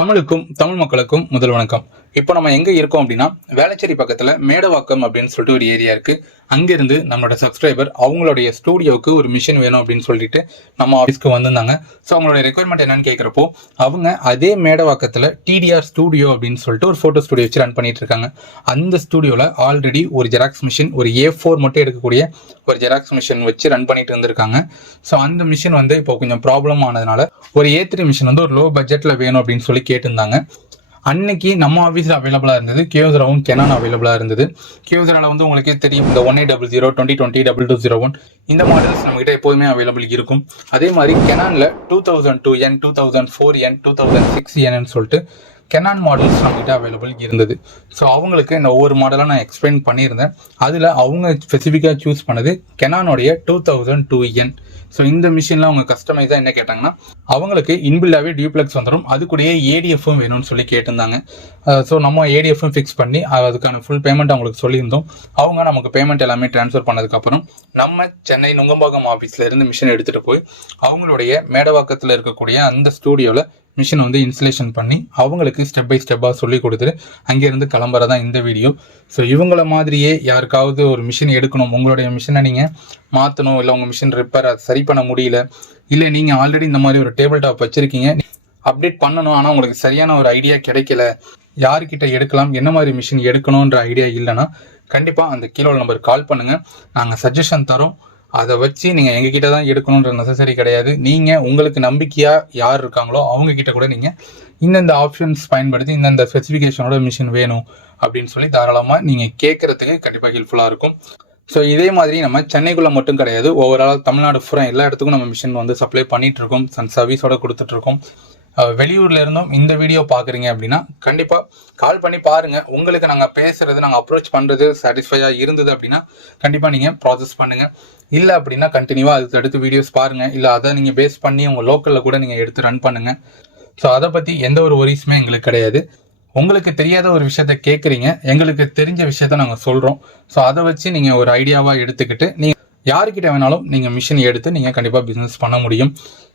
தமிழுக்கும் தமிழ் மக்களுக்கும் முதல் வணக்கம். இப்போ நம்ம எங்க இருக்கோம் அப்படின்னா, வேளச்சேரி பக்கத்துல மேடவாக்கம் அப்படின்னு சொல்லிட்டு ஒரு ஏரியா இருக்கு. அங்கிருந்து நம்மளோட சப்ஸ்கிரைபர் அவங்களுடைய ஸ்டூடியோவுக்கு ஒரு மிஷின் வேணும் அப்படின்னு சொல்லிட்டு நம்ம ஆஃபீஸ்க்கு வந்திருந்தாங்க. ஸோ அவங்களோட ரெக்குயர்மெண்ட் என்னன்னு கேட்குறப்போ, அவங்க அதே மேடவாக்கத்துல டிடிஆர் ஸ்டூடியோ அப்படின்னு சொல்லிட்டு ஒரு ஃபோட்டோ ஸ்டூடியோ வச்சு ரன் பண்ணிட்டு இருக்காங்க. அந்த ஸ்டூடியோவில் ஆல்ரெடி ஒரு ஜெராக்ஸ் மிஷின், ஒரு A4 மட்டும் எடுக்கக்கூடிய ஒரு ஜெராக்ஸ் மிஷின் வச்சு ரன் பண்ணிட்டு இருந்திருக்காங்க. ஸோ அந்த மிஷின் வந்து இப்போ கொஞ்சம் ப்ராப்ளம் ஆனதுனால ஒரு A3 மிஷின் வந்து ஒரு லோ பட்ஜெட்ல வேணும் அப்படின்னு சொல்லி கேட்டிருந்தாங்க. அன்னைக்கு நம்ம ஆஃபீஸில் அவைலபிளாக இருந்தது கியோசராவும் கெனான் அவைலபிளாக இருந்தது. கியோசராவில் வந்து உங்களுக்கே தெரியும், இந்த 1800, 2020, 2201 இந்த மாடல்ஸ் நம்மகிட்ட எப்போதுமே அவைலபிள் இருக்கும். அதே மாதிரி கெனானில் 2002N, 2004N, 2006N சொல்லிட்டு கெனான் மாடல்ஸ் நம்மகிட்ட அவைலபிள் இருந்தது. ஸோ அவங்களுக்கு இந்த ஒவ்வொரு மாடலாக நான் எக்ஸ்பிளைன் பண்ணியிருந்தேன். அதில் அவங்க ஸ்பெசிஃபிக்காக சூஸ் பண்ணது கெனானோடைய 2002N. ஸோ இந்த மிஷினில் அவங்க கஸ்டமைஸாக என்ன கேட்டாங்கன்னா, அவங்களுக்கு இன்பில்டாகவே டியூப்ளெக்ஸ் வந்துடும், அது கூடயே ஏடிஎஃப்பும் வேணும்னு சொல்லி கேட்டிருந்தாங்க. ஸோ நம்ம ஏடிஎஃப்பும் ஃபிக்ஸ் பண்ணி அதுக்கான ஃபுல் பேமெண்ட் அவங்களுக்கு சொல்லியிருந்தோம். அவங்க நமக்கு பேமெண்ட் எல்லாமே ட்ரான்ஸ்ஃபர் பண்ணதுக்கப்புறம் நம்ம சென்னை நுங்கம்பாக்கம் ஆஃபீஸில் இருந்து மிஷின் எடுத்துகிட்டு போய் அவங்களுடைய மேடவாக்கத்தில் இருக்கக்கூடிய அந்த ஸ்டூடியோவில் மிஷினை வந்து இன்ஸ்டலேஷன் பண்ணி அவங்களுக்கு ஸ்டெப் பை ஸ்டெப்பாக சொல்லி கொடுத்துட்டு அங்கேருந்து கிளம்புறதான் இந்த வீடியோ. ஸோ இவங்கள மாதிரியே யாருக்காவது ஒரு மிஷின் எடுக்கணும், உங்களுடைய மிஷினை நீங்கள் மாற்றணும், இல்லை உங்கள் மிஷின் ரிப்பேர் அது சரி பண்ண முடியல, இல்லை நீங்கள் ஆல்ரெடி இந்த மாதிரி ஒரு டேபிள் டாப் வச்சுருக்கீங்க, அப்டேட் பண்ணணும், ஆனால் உங்களுக்கு சரியான ஒரு ஐடியா கிடைக்கல, யாருக்கிட்ட எடுக்கலாம், என்ன மாதிரி மிஷின் எடுக்கணுன்ற ஐடியா இல்லைன்னா கண்டிப்பாக அந்த கீழே நம்பர் கால் பண்ணுங்கள். நாங்கள் சஜஷன் தரோம். அதை வச்சு நீங்கள் எங்ககிட்ட தான் எடுக்கணுன்ற நெசசரி கிடையாது. நீங்கள் உங்களுக்கு நம்பிக்கையாக யார் இருக்காங்களோ அவங்கக்கிட்ட கூட நீங்கள் இந்தந்த ஆப்ஷன்ஸ் பயன்படுத்தி இந்தந்த ஸ்பெசிஃபிகேஷனோட மிஷின் வேணும் அப்படின்னு சொல்லி தாராளமாக நீங்கள் கேட்குறதுக்கு கண்டிப்பாக ஹெல்ப்ஃபுல்லாக இருக்கும். ஸோ இதே மாதிரி நம்ம சென்னைக்குள்ளே மட்டும் கிடையாது, ஓவரால் தமிழ்நாடு ஃபுல்லா எல்லா இடத்துக்கும் நம்ம மிஷின் வந்து சப்ளை பண்ணிகிட்டு இருக்கோம், சர்வீஸோட கொடுத்துட்ருக்கோம். வெளியூர்ல இருந்தும் இந்த வீடியோ பார்க்குறீங்க அப்படின்னா கண்டிப்பாக கால் பண்ணி பாருங்கள். உங்களுக்கு நாங்கள் பேசுகிறது, நாங்கள் அப்ரோச் பண்ணுறது சாட்டிஸ்ஃபையாக இருந்தது அப்படின்னா கண்டிப்பாக நீங்கள் ப்ராசஸ் பண்ணுங்கள். இல்லை அப்படின்னா கண்டினியூவாக அதுக்கு அடுத்து வீடியோஸ் பாருங்கள். இல்லை அதை நீங்கள் பேஸ் பண்ணி உங்கள் லோக்கலில் கூட நீங்கள் எடுத்து ரன் பண்ணுங்கள். ஸோ அதை பற்றி எந்த ஒரு ஒரீஸுமே எங்களுக்கு கிடையாது. உங்களுக்கு தெரியாத ஒரு விஷயத்த கேட்குறீங்க, எங்களுக்கு தெரிஞ்ச விஷயத்த நாங்கள் சொல்கிறோம். ஸோ அதை வச்சு நீங்கள் ஒரு ஐடியாவாக எடுத்துக்கிட்டு நீங்கள் யாருக்கிட்ட வேணாலும் நீங்கள் மிஷின் எடுத்து நீங்கள் கண்டிப்பாக பிஸ்னஸ் பண்ண முடியும்.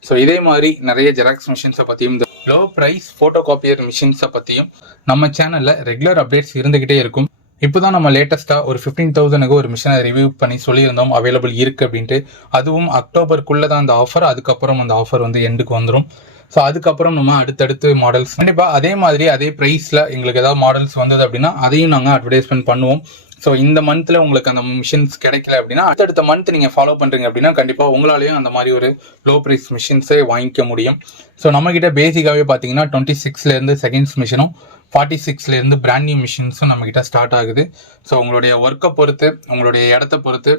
ஸோ இதே மாதிரி நிறைய ஜெராக்ஸ் மிஷின்ஸை பற்றியும் இந்த லோ ப்ரைஸ் ஃபோட்டோ காப்பியர் மிஷின்ஸை பற்றியும் நம்ம சேனலில் ரெகுலர் அப்டேட்ஸ் இருந்துக்கிட்டே இருக்கும். இப்போ தான் நம்ம லேட்டஸ்ட்டாக ஒரு 15,000க்கு ஒரு மிஷினை ரிவ்யூ பண்ணி சொல்லியிருந்தோம் அவைலபிள் இருக்குது அப்படின்ட்டு. அதுவும் அக்டோபருக்குள்ளே தான் அந்த ஆஃபர், அதுக்கப்புறம் அந்த ஆஃபர் வந்து எண்டுக்கு வந்துடும். ஸோ அதுக்கப்புறம் நம்ம அடுத்தடுத்து மாடல்ஸ் கண்டிப்பாக அதே மாதிரி அதே ப்ரைஸில் எங்களுக்கு ஏதாவது மாடல்ஸ் வந்தது அப்படின்னா அதையும் நாங்கள் அட்வர்டைஸ்மெண்ட் பண்ணுவோம். ஸோ இந்த மந்த்தில் உங்களுக்கு அந்த மிஷின்ஸ் கிடைக்கல அப்படின்னா அடுத்த மந்த் நீங்கள் ஃபாலோ பண்ணுறீங்க அப்படின்னா கண்டிப்பாக உங்களாலேயும் அந்த மாதிரி ஒரு லோ ப்ரைஸ் மிஷின்ஸே வாங்கிக்க முடியும். ஸோ நம்மக்கிட்ட பேசிக்காகவே பார்த்தீங்கன்னா 26லேருந்து செகண்ட்ஸ் மிஷினும் 46லேருந்து பிராண்ட் நியூ மிஷின்ஸும் நம்மக்கிட்ட ஸ்டார்ட் ஆகுது. ஸோ உங்களுடைய ஒர்க்கை பொறுத்து, உங்களுடைய இடத்த பொறுத்து,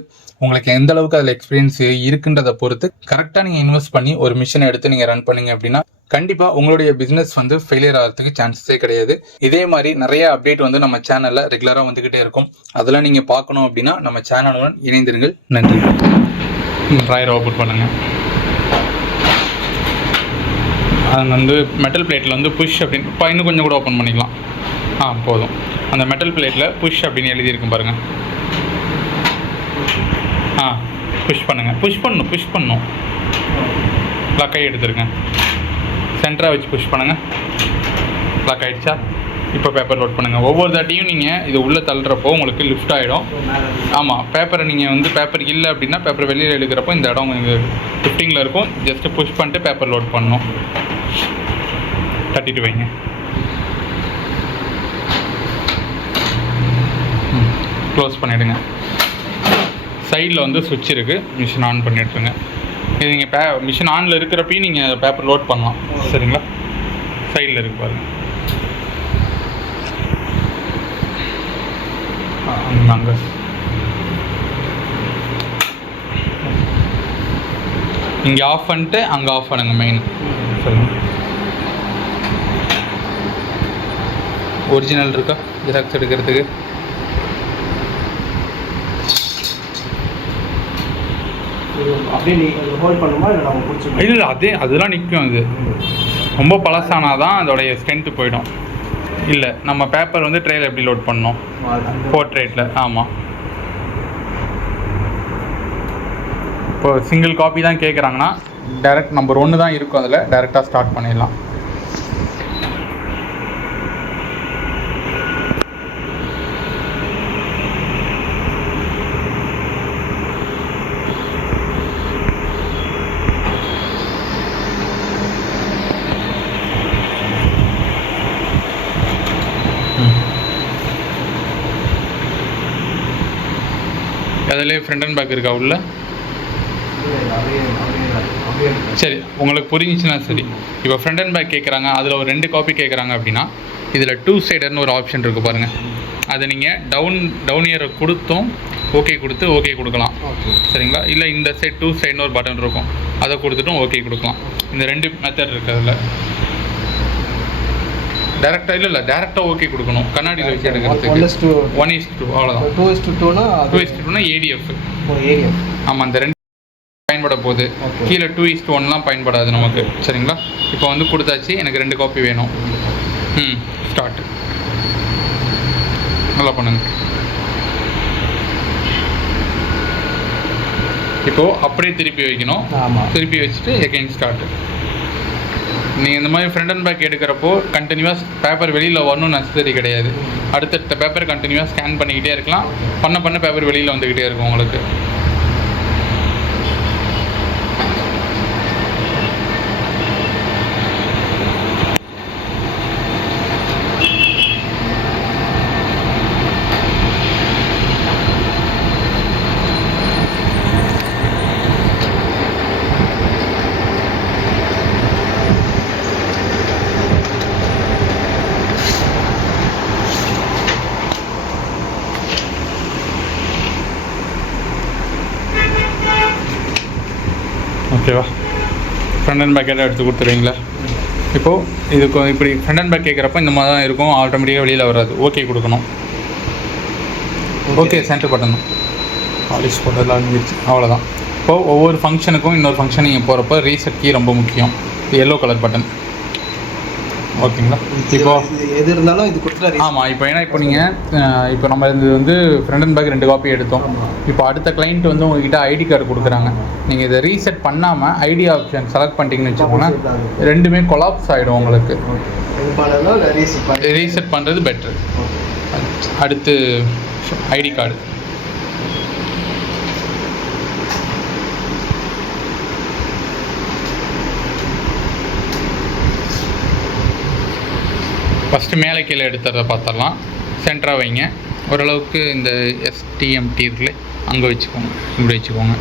உங்களுக்கு எந்த அளவுக்கு அதில் எக்ஸ்பீரியன்ஸ் இருக்குன்றதை பொறுத்து கரெக்டாக நீங்கள் இன்வெஸ்ட் பண்ணி ஒரு மிஷினை எடுத்து நீங்கள் ரன் பண்ணீங்க அப்படின்னா கண்டிப்பாக உங்களுடைய பிஸ்னஸ் வந்து ஃபெயிலியர் ஆகிறதுக்கு சான்சஸே கிடையாது. இதே மாதிரி நிறைய அப்டேட் வந்து நம்ம சேனலில் ரெகுலராக வந்துக்கிட்டே இருக்கும். அதெல்லாம் நீங்கள் பார்க்கணும் அப்படின்னா நம்ம சேனலுடன் இணைந்திருங்கள். நன்றி. ட்ராயர் ஓப்பன் பண்ணுங்கள். அது வந்து மெட்டல் பிளேட்டில் வந்து புஷ் அப்படின்னு இன்னும் கொஞ்சம் கூட ஓப்பன் பண்ணிக்கலாம். போதும். அந்த மெட்டல் பிளேட்டில் புஷ் அப்படின்னு எழுதியிருக்கும் பாருங்கள். புஷ் பண்ணுங்கள். புஷ் பண்ணணும். கை எடுத்துருங்க. சென்டராக வச்சு புஷ் பண்ணுங்கள். லாக் ஆகிடுச்சா? இப்போ பேப்பர் லோட் பண்ணுங்கள். ஒவ்வொரு தாட்டியும் நீங்கள் இது உள்ளே தள்ளுறப்போ உங்களுக்கு லிஃப்ட் ஆகிடும். ஆமாம், பேப்பரை நீங்கள் வந்து பேப்பர் இல்லை அப்படின்னா பேப்பர் வெளியில் எடுக்கிறப்போ இந்த இடம் உங்களுக்கு லிஃப்டிங்கில் இருக்கும். ஜஸ்ட்டு புஷ் பண்ணிட்டு பேப்பர் லோட் பண்ணணும். தட்டிட்டு வைங்க. க்ளோஸ் பண்ணிவிடுங்க. சைடில் வந்து சுவிட்ச் இருக்குது, மிஷின் ஆன் பண்ணிவிட்டுருங்க. இது நீங்கள் மிஷின் ஆனில் இருக்கிறப்பையும் நீங்கள் பேப்பர் லோட் பண்ணலாம். சரிங்களா? சைடில் இருக்கு பாருங்கள். அங்கே இங்கே ஆஃப் பண்ணிட்டு அங்கே ஆஃப் பண்ணுங்க மெயின். சரிங்க. ஒரிஜினல் இருக்கா ஜெராக்ஸ் எடுக்கிறதுக்கு? இல்லை, அதெல்லாம் நிற்கும். அது ரொம்ப பழசானாதான் அதோடைய ஸ்ட்ரென்த்து போயிடும். இல்லை, நம்ம பேப்பர் வந்து ட்ரேயில் எப்படி லோட் பண்ணோம் போர்ட்ரேட்டில். ஆமாம், இப்போ சிங்கிள் காப்பி தான் கேட்குறாங்கன்னா டைரக்ட் நம்பர் 1 தான் இருக்கும், அதில் டைரெக்டாக ஸ்டார்ட் பண்ணிடலாம். அதிலே ஃப்ரண்ட் அண்ட் பேக் இருக்கா உள்ள? சரி, உங்களுக்கு புரிஞ்சிச்சுன்னா சரி. இப்போ ஃப்ரண்ட் அண்ட் பேக் கேட்குறாங்க, அதில் ஒரு 2 காப்பி கேட்குறாங்க அப்படின்னா இதில் 2 சைடர்னு ஒரு ஆப்ஷன் இருக்குது பாருங்கள். அதை நீங்கள் டவுன் இயரை கொடுத்தும் ஓகே கொடுத்து ஓகே கொடுக்கலாம், சரிங்களா? இல்லை இந்த சைட் 2 சைடுன்னு ஒரு பட்டன் இருக்கும், அதை கொடுத்துட்டும் ஓகே கொடுக்கலாம். இந்த 2 மெத்தட் இருக்குது அதில். டேரெக்டாக இல்லை டேரெக்டாக ஓகே கொடுக்கணும். கண்ணாடியில் வச்சு எடுக்கிறதுக்கு 1:2 அவ்வளோதான். 2:2னா ஏடிஎஃப். ஆமாம், அந்த 2 பயன்பட போகுது. கீழே 2:1லாம் பயன்படாது நமக்கு, சரிங்களா? இப்போ வந்து கொடுத்தாச்சு, எனக்கு 2 காப்பி வேணும். ஸ்டார்ட். நல்லா பண்ணுங்க. இப்போது அப்படியே திருப்பி வைக்கணும். திருப்பி வச்சுட்டு எகைன் ஸ்டார்ட். நீங்கள் இந்த மாதிரி ஃப்ரண்ட் அண்ட் பேக் எடுக்கிறப்போ கண்டினியூவாக பேப்பர் வெளியில் வரணும்னு நெசசரி கிடையாது. அடுத்தடுத்த பேப்பர் கண்டினியூவாக ஸ்கேன் பண்ணிக்கிட்டே இருக்கலாம். பண்ண பேப்பர் வெளியில் வந்துக்கிட்டே இருக்கும் உங்களுக்கு. ஓகேவா? ஃப்ரண்ட் அண்ட் பேக் எடுத்து கொடுத்துருவீங்களா? இப்போது இதுக்கு இப்படி ஃப்ரண்ட் அண்ட் பேக் கேட்குறப்ப இந்த மாதிரி தான் இருக்கும். ஆட்டோமேட்டிக்காக வெளியில் வராது. ஓகே கொடுக்கணும். Okay centre பட்டணும். பாலிஷ் போட்டதெல்லாம் இருந்துச்சு, அவ்வளோதான். இப்போது ஒவ்வொரு ஃபங்க்ஷனுக்கும் இன்னொரு ஃபங்க்ஷன் நீங்கள் போகிறப்ப ரீசெட் கீ ரொம்ப முக்கியம். எல்லோ கலர் பட்டன், ஓகேங்களா? இப்போ எது இருந்தாலும் இது கொடுத்துட்டா. ஆமாம், இப்போ ஏன்னா இப்போ நீங்கள் இப்போ நம்ம இது வந்து ஃப்ரண்ட் அண்ட் பேக் 2 காப்பி எடுத்தோம். இப்போ அடுத்த கிளைண்ட் வந்து உங்ககிட்ட ஐடி கார்டு கொடுக்குறாங்க. நீங்கள் இதை ரீசெட் பண்ணாமல் ஐடி ஆப்ஷன் செலக்ட் பண்ணிட்டீங்கன்னு வச்சுக்கோங்களேன், 2மே கொலாப்ஸ் ஆகிடும் உங்களுக்கு. ரீசெட் பண்ணுறது பெட்ரு. அடுத்து ஐடி கார்டு. ஃபஸ்ட்டு மேலே கீழே எடுத்துறத பார்த்துடலாம். சென்டராக வைங்க. ஓரளவுக்கு இந்த STMT இருக்குல்ல, அங்கே வச்சுக்கோங்க, இப்படி வச்சுக்கோங்க.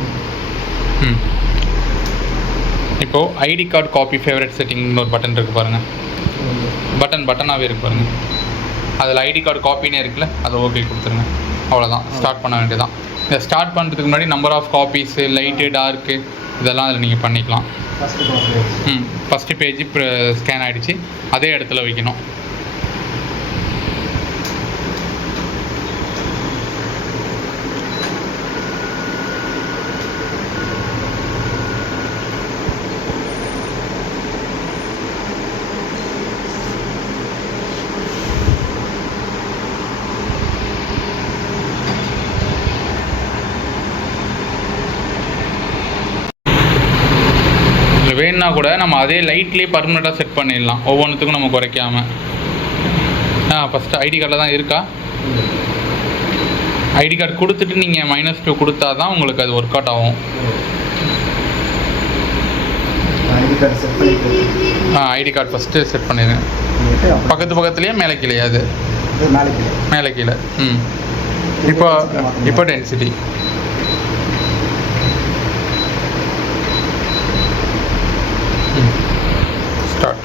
இப்போது ஐடி கார்டு காப்பி ஃபேவரட் செட்டிங்னு ஒரு பட்டன் இருக்குது பாருங்கள். பட்டனாகவே இருக்கு பாருங்கள். அதில் ஐடி கார்டு காப்பினே இருக்குல்ல, அதை ஓகே கொடுத்துருங்க. அவ்வளோதான், ஸ்டார்ட் பண்ண வேண்டியதான். இதை ஸ்டார்ட் பண்ணுறதுக்கு முன்னாடி number of copies, light, dark இதெல்லாம் அதில் நீங்கள் பண்ணிக்கலாம். ஃபஸ்ட்டு பேஜ் ஸ்கேன் ஆகிடுச்சு, அதே இடத்துல வைக்கணும். வேணுன்னா கூட நம்ம அதே லைட்லேயே பர்மனெண்ட்டாக செட் பண்ணிடலாம், ஒவ்வொன்றுத்துக்கும் நம்ம குறைக்காமல். ஃபஸ்ட்டு ஐடி கார்டில் தான் இருக்கா? ஐடி கார்டு கொடுத்துட்டு நீங்கள் -2 கொடுத்தா தான் உங்களுக்கு அது ஒர்க் அவுட் ஆகும். ஐடி கார்டு ஃபஸ்ட்டு செட் பண்ணிடுங்க. பக்கத்துலேயே மேலே கீழே? அது மேலே கீழே. இப்போ டென்சிட்டி. ஸ்டார்ட்.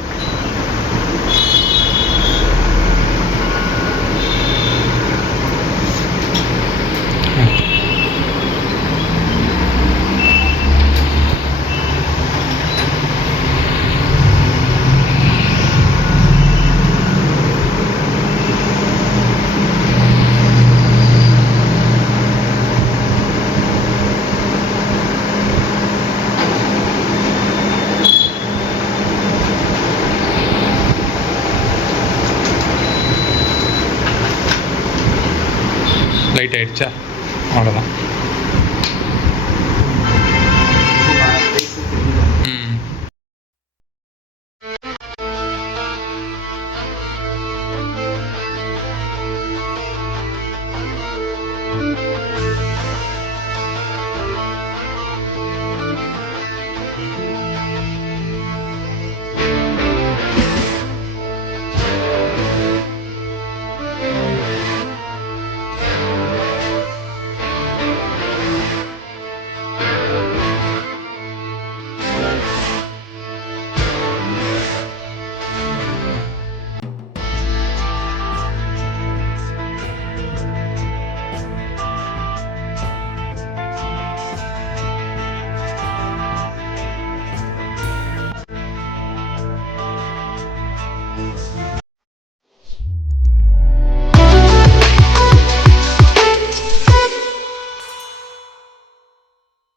லைட் ஆகிடுச்சா? அவ்வளோதான்.